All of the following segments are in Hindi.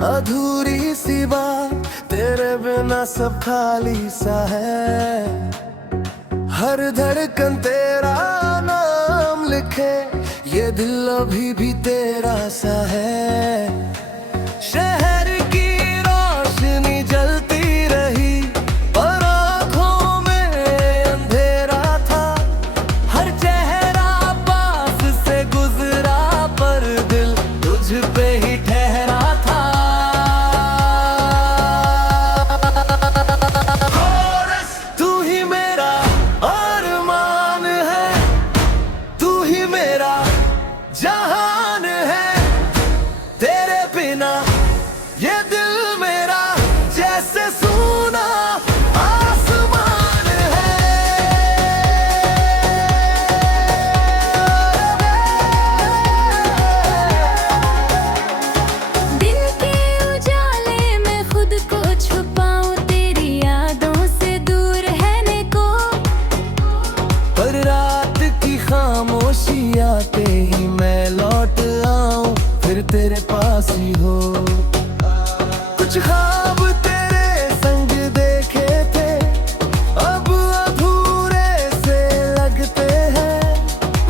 अधूरी सी बात, तेरे बिना सब खाली सा है। हर धड़कन तेरा नाम लिखे, ये दिल अभी भी तेरा सा है। शहर की रोशनी जलती रही, पर आँखों में अंधेरा था। हर चेहरा पास से गुजरा, पर दिल तुझ पे ही ठहरा था। तू ही मेरा अरमान है, तू ही मेरा जहान है। तेरे बिना ये दिल मेरा जैसे सूना आसमान है। दिन के उजाले में खुद को छुपाऊं, तेरी यादों से दूर रहने को। पर रात की खामोशी आते ही मैं लौट आऊं, फिर तेरे पास ही हो। कुछ ख्वाब तेरे संग देखे थे, अब अधूरे से लगते हैं।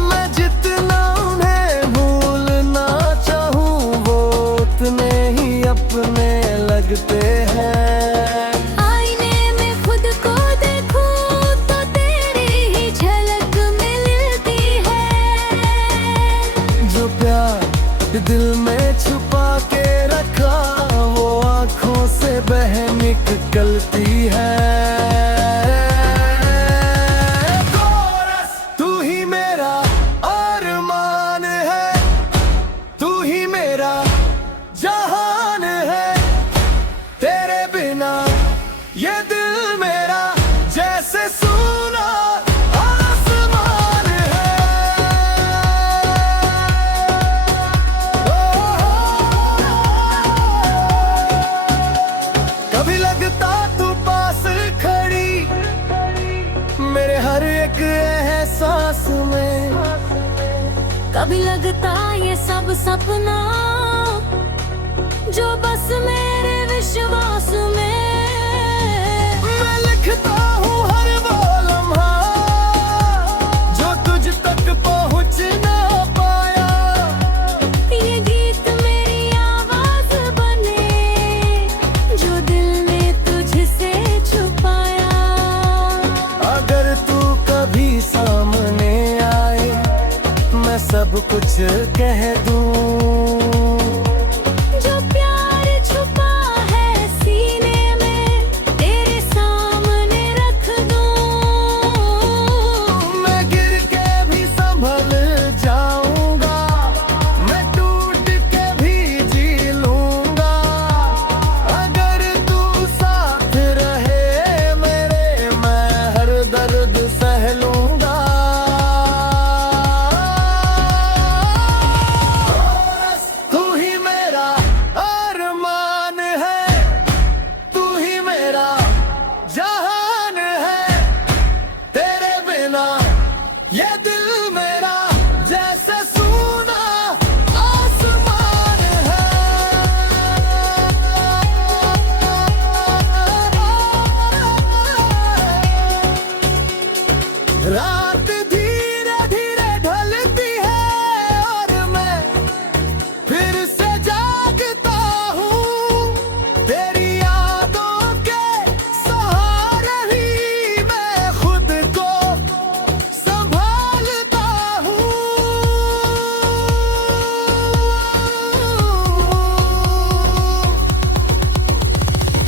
मैं जितना उन्हें भूलना चाहूं, वो उतने ही अपने लगते हैं। आईने में खुद को देखूं तो तेरी ही झलक मिलती है। जो प्यार दिल में छुपा के रखा, वो आंखों से बह निकलती है। तू ही मेरा अरमान है, तू ही मेरा जहान है। तेरे बिना ये दिल मेरा जैसे सूना आसमान है। कभी लगता तू पास खड़ी, मेरे हर एक एहसास में। कभी लगता ये सब सपना, जो बस मेरे विश्वास में। मैं लिखता हूँ हर वो लम्हा, जो तुझ तक पहुँच ना पाया। ये गीत मेरी आवाज बने, जो दिल ने तुझसे छुपाया। अगर तू कभी सामने आए, मैं सब कुछ कह दूँ। जो प्यार छुपा है सीने में, तेरे सामने रख दूं। मैं गिर के भी संभल जाऊंगा, मैं टूट के भी जी लूंगा। अगर तू साथ रहे मेरे, मैं हर दर्द सह लूंगा। तू ही मेरा अरमान है, तू ही मेरा जहान है। तेरे बिना ये दिल मेरा जैसे सूना आसमान है। रात धीरे धीरे ढलती है, और मैं फिर से जागता हूँ। तेरी यादों के सहारे ही मैं खुद को संभालता हूँ।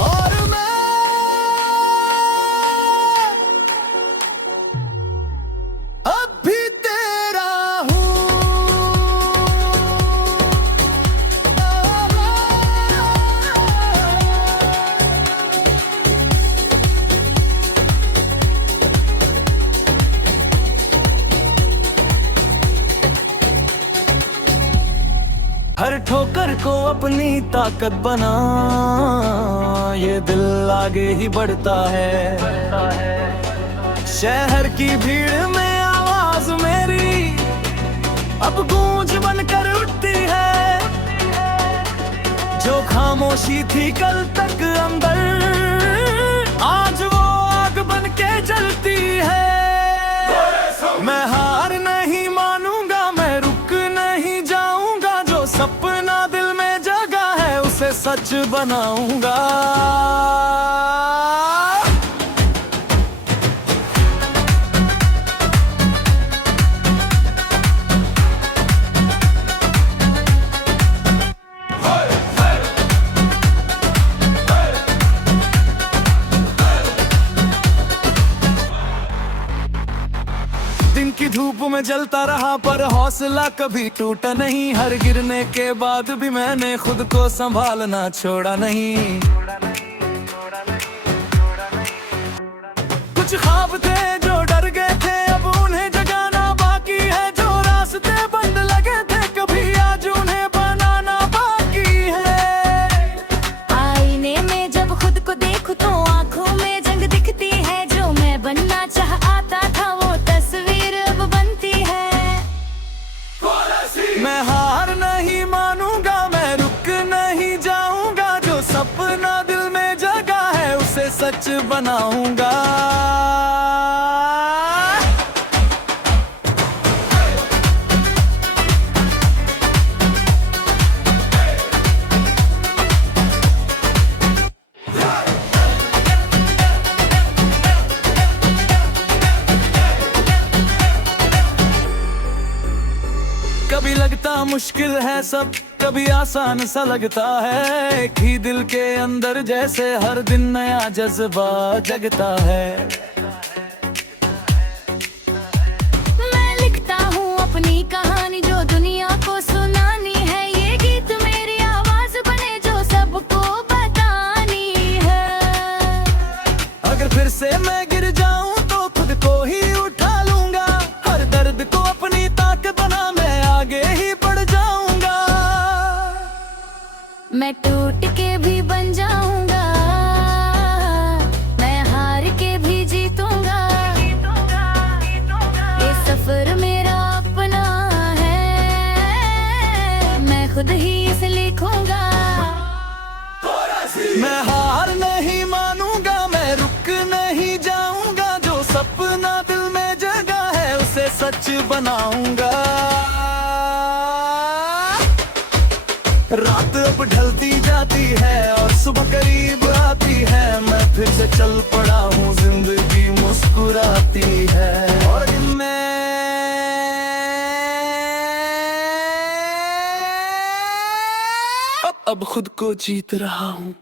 और मैं अब भी तेरा हूँ। हर ठोकर को अपनी ताकत बना, ये दिल आगे ही बढ़ता है। शहर की भीड़ में आवाज मेरी अब गूंज बनकर उठती है। जो खामोश खामोशी थी कल तक अंदर, आज वो आग बन के जलती है। मैं हार नहीं मानूंगा, मैं रुक नहीं जाऊंगा, जो सपना दिल में जगा है उसे सच बनाऊंगा। दिन की धूप में जलता रहा पर हौसला कभी टूटा नहीं, हर गिरने के बाद भी मैंने खुद को संभालना छोड़ा नहीं। कुछ ख्वाब थे जो डर गए थे, अब उन्हें जगाना बाकी है, जो रास्ते बंद लगे थे कभी आज उन्हें बनाना बाकी है। आईने में जब खुद को देखूं तो आंखों में जंग दिखती है, जो मैं बनना चाहता था वो तस्वीर अब बनती है। मैं हार नहीं मानूंगा, मैं रुक नहीं जाऊंगा, जो सपना दिल में जगा है उसे सच बनाऊंगा। कभी लगता मुश्किल है सब, कभी आसान सा लगता है, एक ही दिल के अंदर जैसे हर दिन नया जज्बा जगता है। मैं लिखता हूँ अपनी कहानी जो दुनिया को सुनानी है, ये गीत मेरी आवाज बने जो सबको बतानी है। अगर फिर से मैं गिर जाऊं तो खुद को ही उठा लूंगा, हर दर्द को अपनी ताकत बना मैं आगे ही बढ़ जाऊंगा। मैं टूट के भी बन जाऊंगा, मैं हार के भी जीतूंगा, ये सफर मेरा अपना है, मैं खुद ही इसे लिखूंगा। मैं हार नहीं मानूंगा, मैं रुक नहीं जाऊंगा, जो सपना दिल में जगा है उसे सच बनाऊंगा। रात अब ढलती जाती है और सुबह करीब आती है, मैं फिर से चल पड़ा हूँ, जिंदगी मुस्कुराती है और मैं अब खुद को जीत रहा हूँ।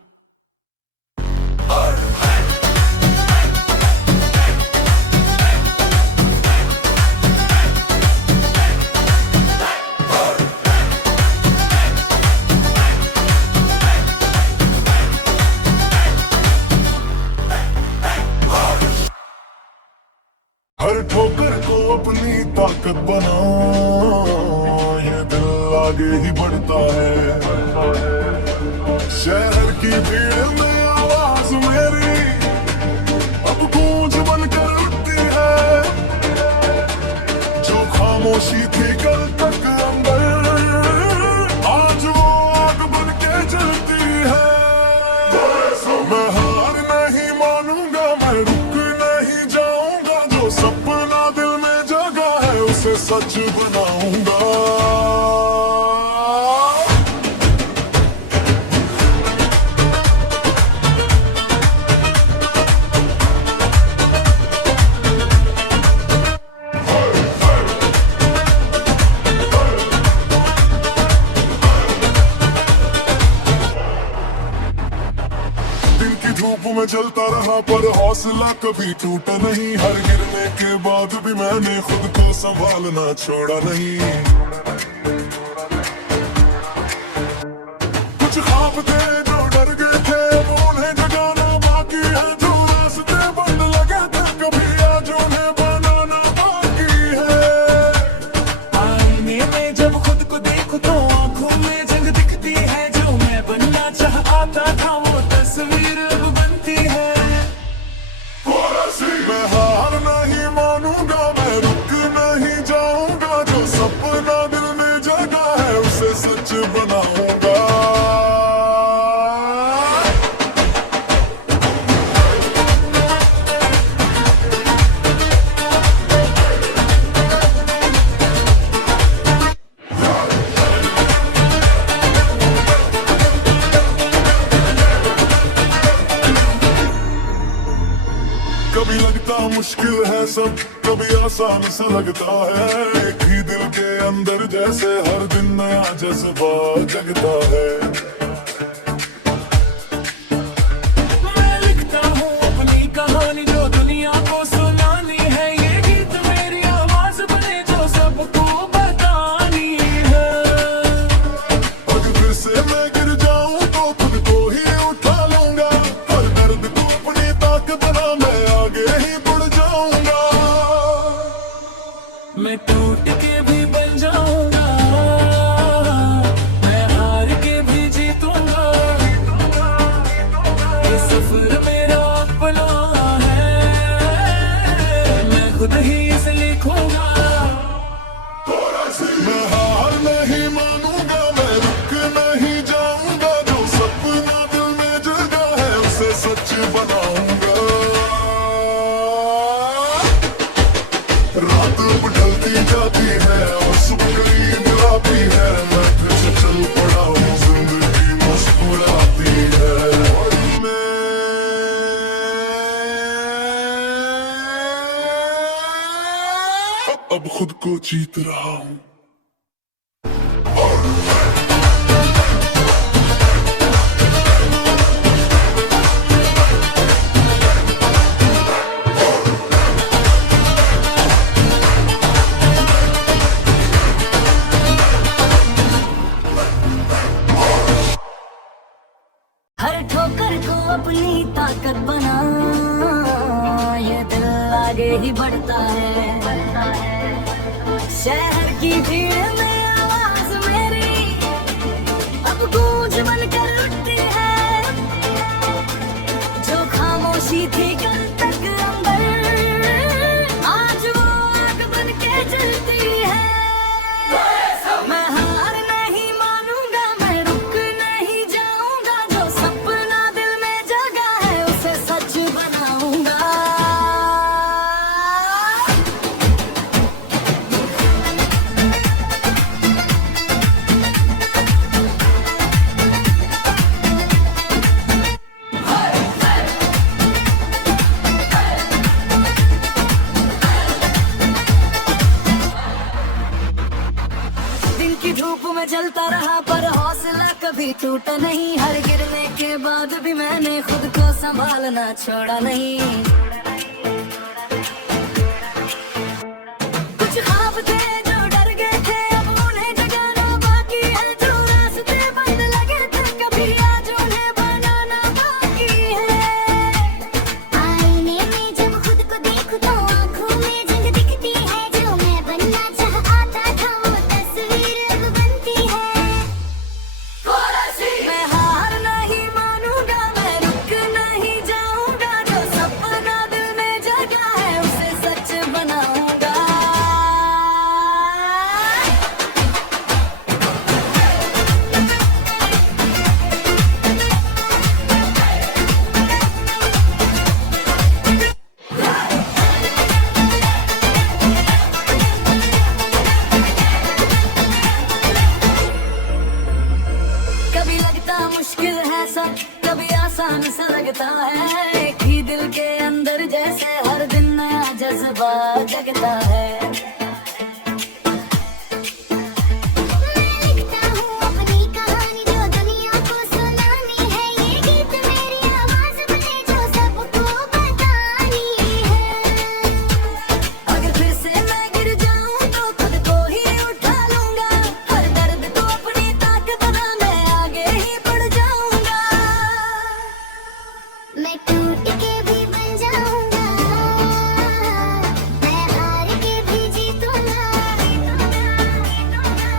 हर ठोकर को अपनी ताकत बना, ये दिल आगे ही बढ़ता है। शहर की भीड़ में आवाज मेरी अब गूंज बनकर उठती है, जो खामोशी थी कल तक अंदर, आज वो आग बन के जलती है। मैं हार नहीं मानूंगा, मैं रुक नहीं जाऊंगा, जो सपना दिल में जगा है उसे सच बनाऊंगा। धूप में जलता रहा पर हौसला कभी टूटा नहीं, हर गिरने के बाद भी मैंने खुद को संभालना छोड़ा नहीं। कुछ ख्वाब थे जो डर गए थे, अब उन्हें जगाना बाकी है, जो रास्ते बंद लगे थे कभी आज उन्हें बनाना बाकी है। आईने में जब खुद को देखो तो आंखों में जंग दिखती है, जो मैं बनना चाहता था वो तस्वीर अब बनती है। मैं हार नहीं मानूंगा, मैं रुक नहीं जाऊंगा, जो सपना दिल में जगा है उसे सच बनाऊंगा। मुश्किल है सब, कभी आसान सा लगता है। एक ही दिल के अंदर जैसे हर दिन नया जज्बा जगता है। मैं लिखता हूँ अपनी कहानी जो दुनिया को सुनानी है। ये गीत मेरी आवाज बने जो सबको बतानी है। अगर फिर से मैं गिर जाऊं तो खुद को ही उठा लूंगा। हर दर्द को अपनी ताकत बना मैं आगे ही बढ़ जाऊंगा। मैं टूट के भी बन जाऊंगा, मैं हार के भी जीतूंगा। ये सफर मेरा अपना है, मैं खुद ही इसे लिखूंगा। मैं हार नहीं मानूंगा, मैं रुक नहीं जाऊंगा। जो सपना दिल में जगा है उसे सच बनाऊंगा। रात अब ढलती जाती है और सुबह करीब आती है। मैं फिर से चल पड़ा हूँ, जिंदगी मुस्कुराती है। और मैं अब खुद को जीत रहा हूँ। हर ठोकर को अपनी ताकत बना, ये दिल आगे ही बढ़ता है। शहर की भीड़ में आवाज मेरी अब गूंज बनकर उठती है। जो खामोशी थी कल तक अंदर, आज वो आग बन के जलती है। मैं हार नहीं मानूंगा, मैं रुक नहीं जाऊंगा। जो सपना दिल में जगा है उसे सच बनाऊंगा। दिन की धूप में जलता रहा पर हौसला कभी टूटा नहीं। हर गिरने के बाद भी मैंने खुद को संभालना छोड़ा नहीं। कुछ ख्वाब थे जो डर गए थे, अब उन्हें जगाना बाकी है। जो रास्ते बंद लगे थे कभी, आज उन्हें बनाना बाकी है। आईने में जब खुद को देखूं तो आंखों में जंग दिखती है। जो मैं बनना चाहता था वो तस्वीर अब बनती है। मैं हार नहीं मानूंगा, मैं रुक नहीं जाऊंगा। जो सपना दिल में जगा है उसे सच बनाऊंगा। कभी लगता मुश्किल है सब, कभी आसान सा लगता है। एक ही दिल के अंदर जैसे हर दिन नया जज्बा जगता है। मैं लिखता हूँ अपनी कहानी जो दुनिया को सुनानी है। ये गीत मेरी आवाज बने जो सबको बतानी है। अगर फिर से मैं गिर जाऊं तो खुद को ही उठा लूंगा। हर दर्द को अपनी ताकत बना मैं आगे ही बढ़ जाऊंगा। मैं टूट के भी बन जाऊंगा, मैं हार के भी जीतूंगा।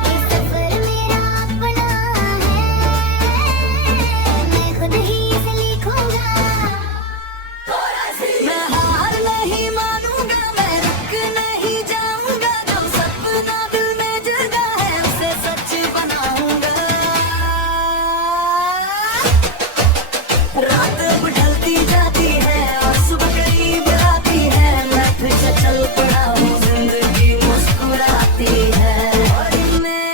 ये सफर मेरा अपना है, मैं खुद ही इसे लिखूंगा। मैं हार नहीं मानूंगा, मैं रुक नहीं जाऊंगा। जो सपना दिल में जगा है उसे सच बनाऊंगा। रात अब ढलती जाती है और सुबह करीब आती है। मैं फिर से चल पड़ा हूँ, जिंदगी मुस्कुराती है। और मैं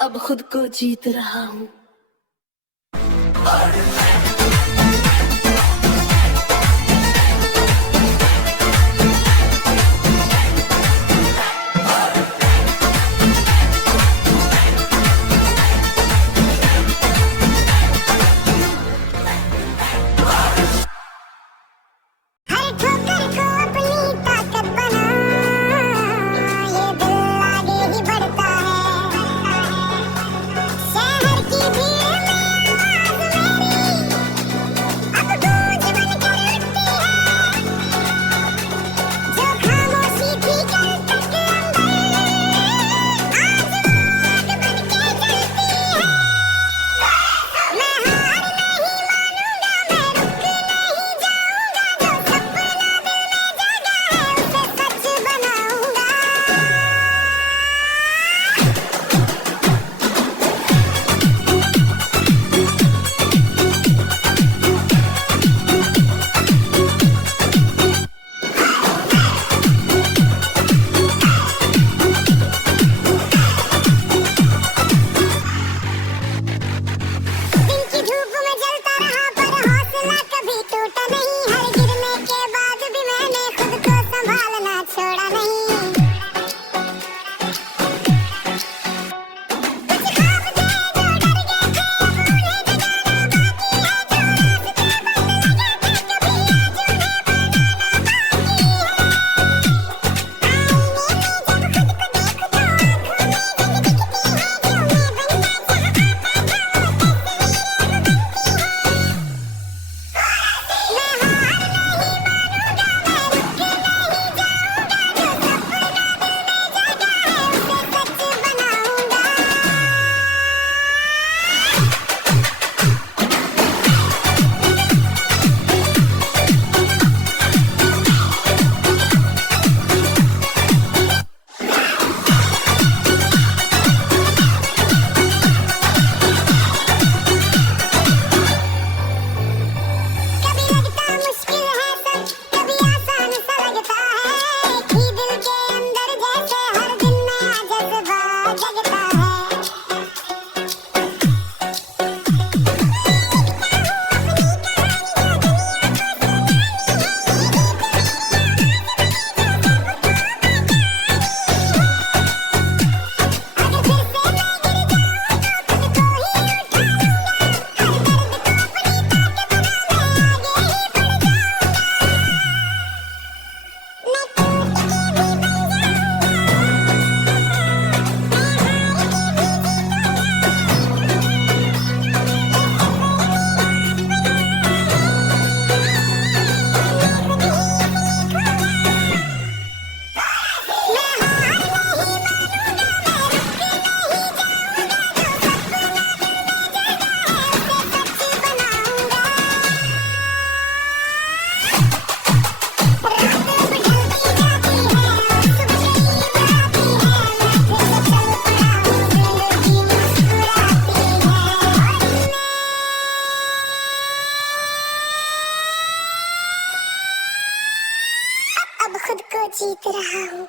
अब खुद को जीत रहा हूँ। हर ठोकर को अपनी ताकत बना, ये दिल आगे ही बढ़ता है। शहर की भीड़ में आवाज मेरी अब गूंज बनकर उठती है, जो खामोशी थी कल तक अंदर, आज वो आग बनके जलती है। मैं हार नहीं मानूंगा, मैं रुक नहीं जाऊंगा, जो सपना दिल में जगा है उसे सच बनाऊंगा। दिन की धूप में जलता रहा पर हौसला कभी टूटा नहीं, हर गिरने के बाद भी मैंने खुद को संभालना छोड़ा नहीं। कुछ ख्वाब थे जो डर गए थे, अब उन्हें जगाना बाकी है, जो रास्ते बंद लगे थे कभी आज उन्हें बनाना बाकी है। आईने में जब खुद को देखो तो आंखों में जग दिखती है, जो मैं बनना चाहता था वो मैं हार नहीं मानूंगा, मैं रुक नहीं जाऊंगा, जो सपना दिल में जगा है उसे सच बनाऊंगा। कभी लगता मुश्किल है सब, कभी आसान सा लगता है, एक ही दिल के अंदर जैसे हर दिन नया जज्बा जगता है। अगर फिर से मैं गिर जाऊं तो खुद को ही उठाऊंगा, हर दर्द को अपनी ताकत बना मैं आगे ही बढ़ जाऊंगा। मैं टूट के भी बन जाऊंगा, मैं हार के भी अब खुद को जीत रहा हूँ।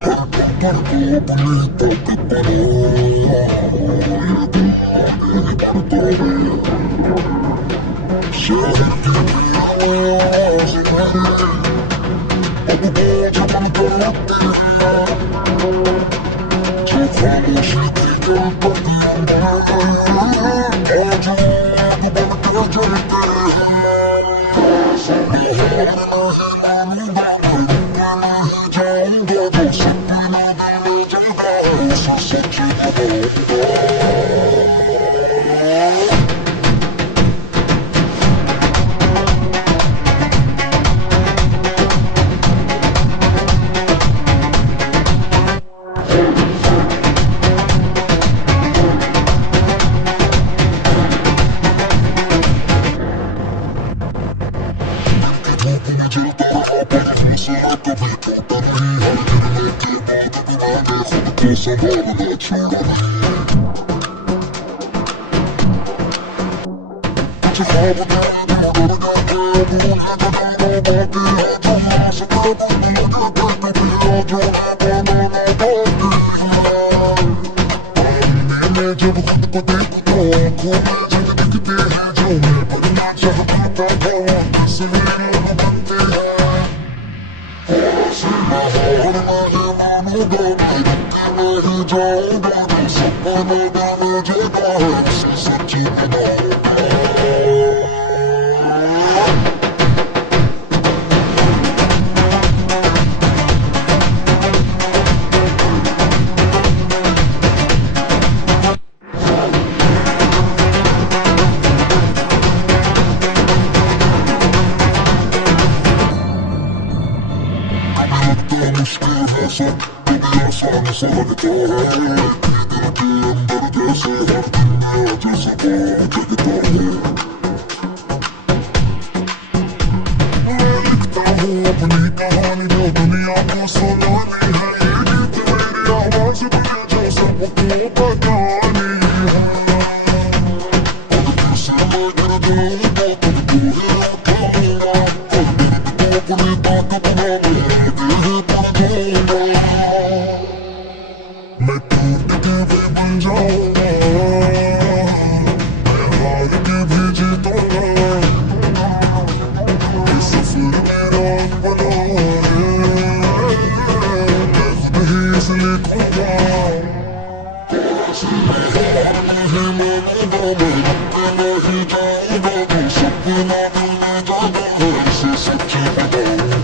ठोकर को अपनी ताकत बना, ये दिल आगे ही बढ़ता है। शहर की भीड़ में आवाज मेरी अब गूंज बनकर उठती है, जो खामोशी थी कल तक अंदर, आज वो आग बनकर जलती है। मैं हार नहीं मानूंगा, मैं रुक नहीं जाऊंगा, जो सपना दिल में जगा है उसे सच बनाऊंगा। धूप में जलता रहा पर हौसला कभी टूटा नहीं, हर गिरने के बाद भी मैंने खुद को जब खुद को देखता हूँ आँखों में जब दिखते हैं जो मैं बनना चाहता था वो तस्वीरें अब बनती हैं। और मैं ये मानूंगा मैं रुक नहीं जाऊंगा जो सपना दिल में जगा है उसे सच बनाऊंगा। मुश्किल है सब कभी आसान सा लगता है दिल के अंदर जैसे हर दुनिया जैसे बाहर जगता है। मैं लिखता हूँ अपनी कहानी जो दुनिया को सुनानी है ये गीत मेरी आवाज में जो सबको बतानी है। अगर दिल से मैं गिर जाऊंगा तब तू ही उठाऊंगा और दर्द को अपनी ताकत बना मैं टूट के भी बन जाऊंगा मैं हार के भी जीतूंगा ये सफर मेरा बना है मैं खुद ही इसे लिखूंगा। मैं हार नहीं मानूंगा मैं रुक नहीं जाऊंगा जो सपना दिल में जागा है इसे सच बनाऊंगा।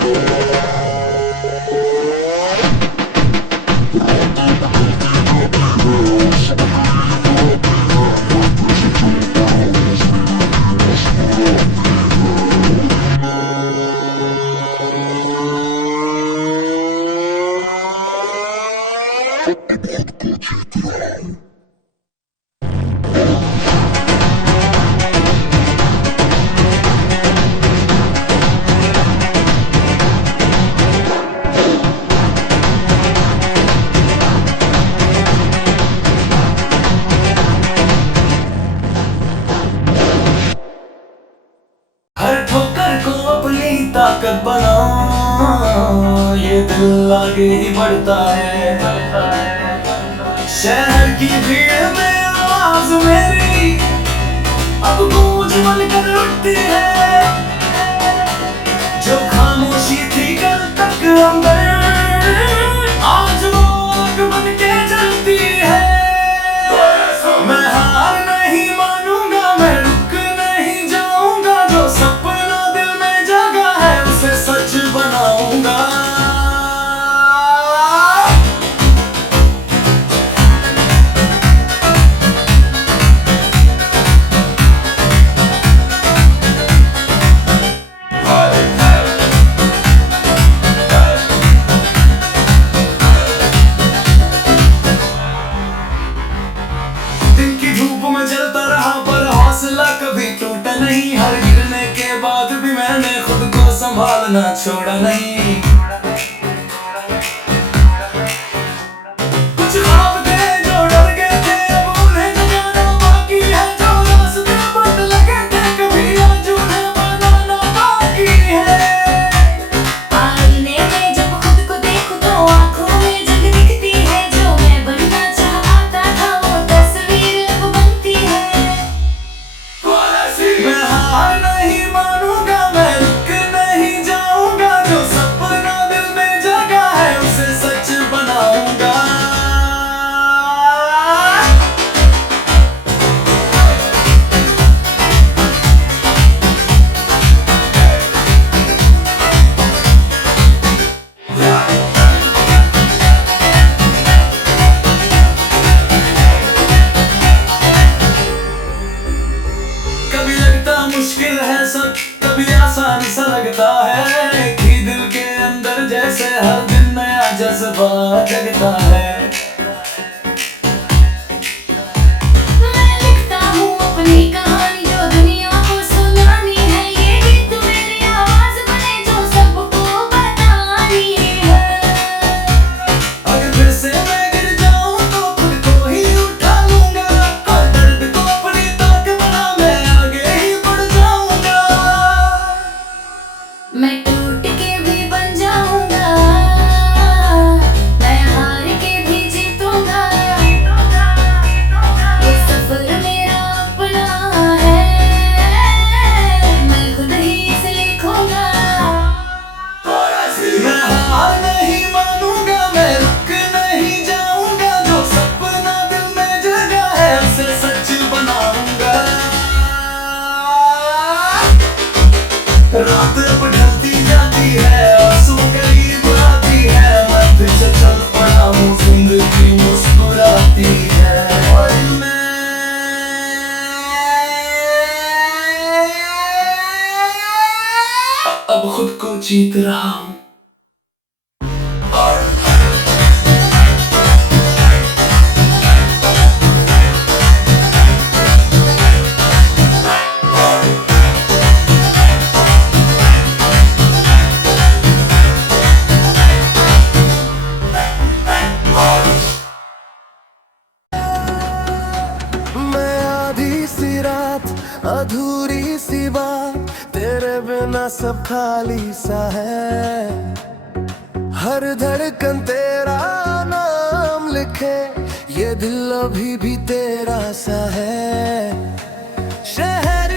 ताकत बना ये दिल आगे ही बढ़ता है। शहर की भीड़ में आवाज मेरी अब गूंज बनकर उठती है। जो खामोशी थी कल तक अंदर आज वो आग बन के जलती है। मैं हार नहीं मानूंगा मैं रुक नहीं जाऊंगा जो सपना दिल में जगा है उसे सच बनाऊंगा। दिन की धूप में जलता रहा पर हौसला कभी टूटा नहीं। हर गिरने के बाद भी मैंने खुद को संभालना छोड़ा नहीं। कुछ ख्वाब थे जो डर गए थे अब उन्हें जगाना बाकी है। जो रास्ते बंद लगे थे कभी आज उन्हें बनाना बाकी है। आईने में जब खुद को देखूं तो आँखों में जग दिखती है। जो मैं बनना चाहता था वो तस्वीर अब बनती है। मैं हार नहीं मानूंगा मैं रुक नहीं जाऊंगा जो सपना दिल में जगा है उसे सच बनाऊंगा। कभी लगता मुश्किल है सब कभी आसान सा लगता है। कि दिल के अंदर जैसे हर दिन नया जज्बा जगता है। मैं लिखता हूँ अपनी कहानी जो दुनिया को सुनानी है। ये गीत मेरी आवाज बने जो सबको बतानी है। अगर फिर से मैं गिर जाऊं रात बढ़ती जाती है, आंसू करीब आती है, मैं पीछे चल पड़ा हूँ, जिंदगी मुस्कुराती है। और मैं अब खुद को जीत रहा हूँ। मैं आधी सी रात, अधूरी सी बात, तेरे बिना सब खाली सा है। हर धड़कन तेरा नाम लिखे, ये दिल अभी भी तेरा सा है। शहर